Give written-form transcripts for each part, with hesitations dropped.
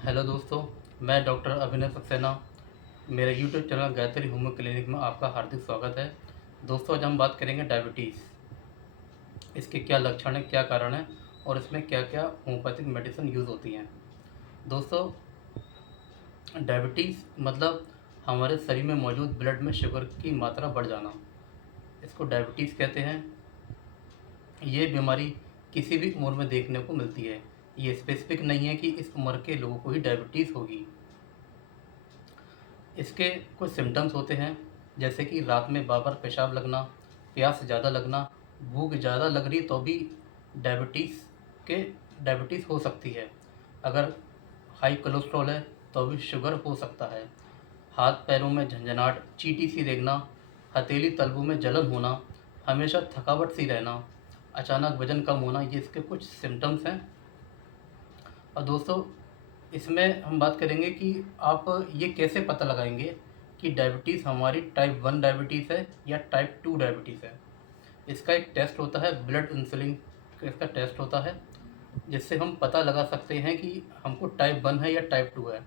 Hello दोस्तों, मैं doctor अभिनव सक्सेना। मेरे YouTube channel Gayatri homeo clinic में आपका हार्दिक स्वागत है। दोस्तों, आज हम बात करेंगे डायबिटीज़। इसके क्या लक्षण हैं, क्या कारण है और इसमें क्या क्या होम्योपैथिक मेडिसिन यूज़ होती हैं। दोस्तों, डायबिटीज़ मतलब हमारे शरीर में मौजूद ब्लड में शुगर की मात्रा बढ़ जाना, इसको डायबिटीज़ कहते हैं। ये बीमारी किसी भी उम्र में देखने को मिलती है। ये स्पेसिफिक नहीं है कि इस उम्र के लोगों को ही डायबिटीज़ होगी। इसके कुछ सिम्टम्स होते हैं, जैसे कि रात में बार बार पेशाब लगना, प्यास ज़्यादा लगना, भूख ज़्यादा लग रही तो भी डायबिटीज़ के डायबिटीज़ हो सकती है। अगर हाई कोलेस्ट्रॉल है तो भी शुगर हो सकता है। हाथ पैरों में झंझनाहट, चींटी सी रेंगना, हथेली तलवों में जलन होना, हमेशा थकावट सी रहना, अचानक वजन कम होना, ये इसके कुछ सिम्टम्स हैं। और दोस्तों, इसमें हम बात करेंगे कि आप ये कैसे पता लगाएंगे कि डायबिटीज़ हमारी टाइप 1 डायबिटीज़ है या टाइप 2 डायबिटीज़ है। इसका एक टेस्ट होता है, ब्लड इंसुलिन का इसका टेस्ट होता है, जिससे हम पता लगा सकते हैं कि हमको टाइप 1 है या टाइप 2 है।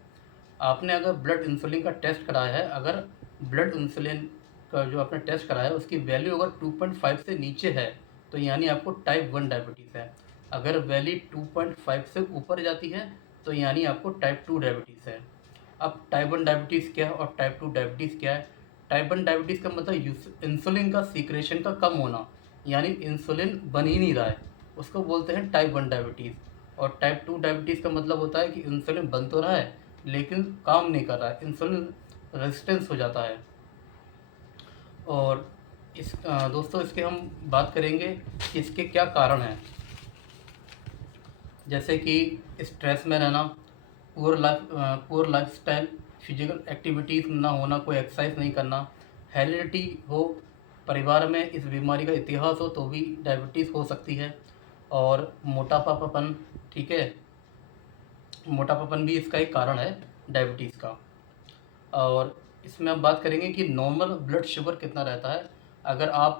आपने अगर ब्लड इंसुलिन का टेस्ट कराया है, अगर ब्लड इंसुलिन का जो आपने टेस्ट कराया है उसकी वैल्यू अगर 2.5 से नीचे है तो यानी आपको टाइप 1 डायबिटीज़ है। अगर वैल्यू 2.5 से ऊपर जाती है तो यानी आपको टाइप 2 डायबिटीज़ है। अब टाइप 1 डायबिटीज़ क्या है और टाइप 2 डायबिटीज़ क्या है। टाइप 1 डायबिटीज़ का मतलब इंसुलिन का सीक्रेशन का कम होना, यानी इंसुलिन बन ही नहीं रहा है, उसको बोलते हैं टाइप 1 डायबिटीज़। और टाइप 2 डायबिटीज़ का मतलब होता है कि इंसुलिन बन तो रहा है लेकिन काम नहीं कर रहा है, इंसुलिन रेजिस्टेंस हो जाता है। और दोस्तों, इसके हम बात करेंगे कि इसके क्या कारण हैं, जैसे कि स्ट्रेस में रहना, पुअर लाइफस्टाइल, फिजिकल एक्टिविटीज़ ना होना, कोई एक्सरसाइज नहीं करना, हेरिडिटी हो, परिवार में इस बीमारी का इतिहास हो तो भी डायबिटीज़ हो सकती है। और मोटापापन, ठीक है, मोटापापन भी इसका एक कारण है डायबिटीज़ का। और इसमें हम बात करेंगे कि नॉर्मल ब्लड शुगर कितना रहता है। अगर आप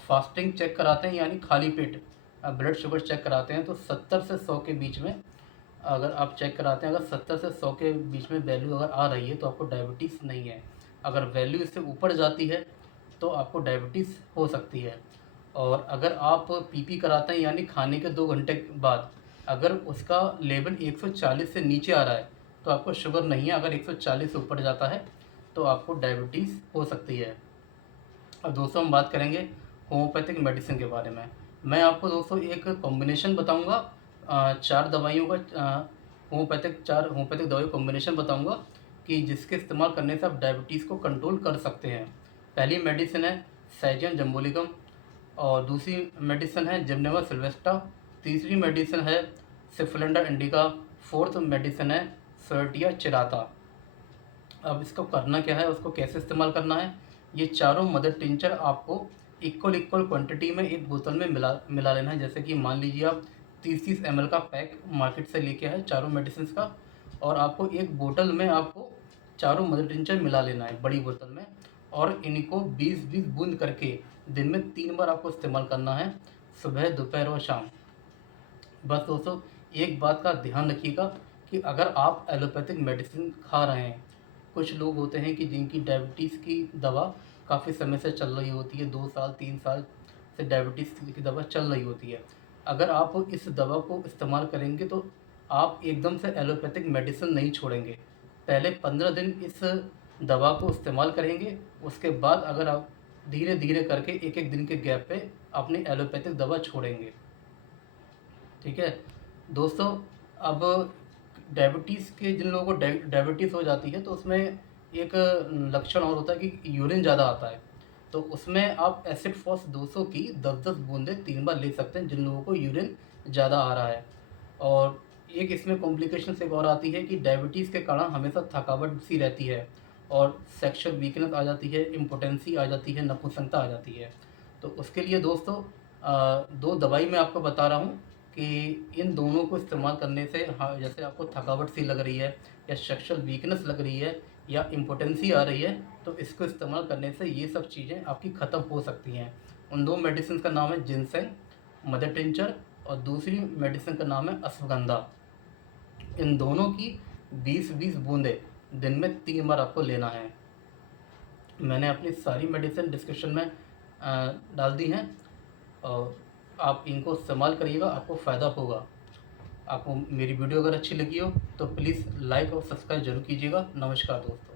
फास्टिंग चेक कराते हैं यानी खाली पेट ब्लड शुगर चेक कराते हैं तो 70 से 100 के बीच में अगर आप चेक कराते हैं, अगर 70 से 100 के बीच में वैल्यू अगर आ रही है तो आपको डायबिटीज़ नहीं है। अगर वैल्यू इससे ऊपर जाती है तो आपको डायबिटीज़ हो सकती है। और अगर आप पीपी कराते हैं यानी खाने के 2 घंटे बाद अगर उसका लेवल 140 से नीचे आ रहा है तो आपको शुगर नहीं है। अगर 140 से ऊपर जाता है तो आपको डायबिटीज़ हो सकती है। अब दोस्तों, हम बात करेंगे होम्योपैथिक मेडिसिन के बारे में। मैं आपको दोस्तों एक कॉम्बिनेशन बताऊंगा, 4 दवाइयों का, चार होम्योपैथिक दवाई कॉम्बिनेशन बताऊंगा कि जिसके इस्तेमाल करने से आप डायबिटीज़ को कंट्रोल कर सकते हैं। पहली मेडिसिन है सैजियम जम्बोलिकम, और दूसरी मेडिसिन है जिम्नेवा सिल्वेस्टा, तीसरी मेडिसिन है सिफलेंडा इंडिका, फोर्थ मेडिसिन है सर्टिया चिराता। अब इसको करना क्या है, उसको कैसे इस्तेमाल करना है। ये चारों मदर टिंचर आपको इक्वल इक्वल क्वांटिटी में एक बोतल में मिला मिला लेना है। जैसे कि मान लीजिए आप 30-30 ml का पैक मार्केट से लेके आए चारों मेडिसिन का, और आपको एक बोतल में आपको चारों मदर टिंचर मिला लेना है बड़ी बोतल में, और इनको 20-20 बूंद करके दिन में 3 बार आपको इस्तेमाल करना है, सुबह, दोपहर और शाम। बस दोस्तों, एक बात का ध्यान रखिएगा कि अगर आप एलोपैथिक मेडिसिन खा रहे हैं, कुछ लोग होते हैं कि जिनकी डायबिटीज़ की दवा काफ़ी समय से चल रही होती है, 2 साल 3 साल से डायबिटीज़ की दवा चल रही होती है। अगर आप इस दवा को इस्तेमाल करेंगे तो आप एकदम से एलोपैथिक मेडिसिन नहीं छोड़ेंगे। पहले 15 दिन इस दवा को इस्तेमाल करेंगे, उसके बाद अगर आप धीरे धीरे करके एक एक दिन के गैप पे अपनी एलोपैथिक दवा छोड़ेंगे। ठीक है दोस्तों। अब डायबिटीज़ के जिन लोगों को डायबिटीज़ हो जाती है तो उसमें एक लक्षण और होता है कि यूरिन ज़्यादा आता है। तो उसमें आप एसिड फॉस 200 की 10-10 बूंदें 3 बार ले सकते हैं जिन लोगों को यूरिन ज़्यादा आ रहा है। और एक इसमें कॉम्प्लिकेशन एक और आती है कि डायबिटीज़ के कारण हमेशा थकावट सी रहती है, और सेक्सुअल वीकनेस आ जाती है, इम्पोटेंसी आ जाती है, नपुंसकता आ जाती है। तो उसके लिए दोस्तों, 2 दवाई मैं आपको बता रहा हूँ कि इन दोनों को इस्तेमाल करने से, हाँ, जैसे आपको थकावट सी लग रही है या सेक्सुअल वीकनेस लग रही है या इम्पोटेंसी आ रही है, तो इसको इस्तेमाल करने से ये सब चीज़ें आपकी ख़त्म हो सकती हैं। उन 2 मेडिसिन का नाम है जिनसेंग, मदर टिंचर, और दूसरी मेडिसिन का नाम है अश्वगंधा। इन दोनों की 20-20 बूंदें दिन में 3 बार आपको लेना है। मैंने अपनी सारी मेडिसिन डिस्क्रिप्शन में डाल दी हैं और आप इनको इस्तेमाल करिएगा, आपको फ़ायदा होगा। आपको मेरी वीडियो अगर अच्छी लगी हो तो प्लीज़ लाइक और सब्सक्राइब ज़रूर कीजिएगा। नमस्कार दोस्तों।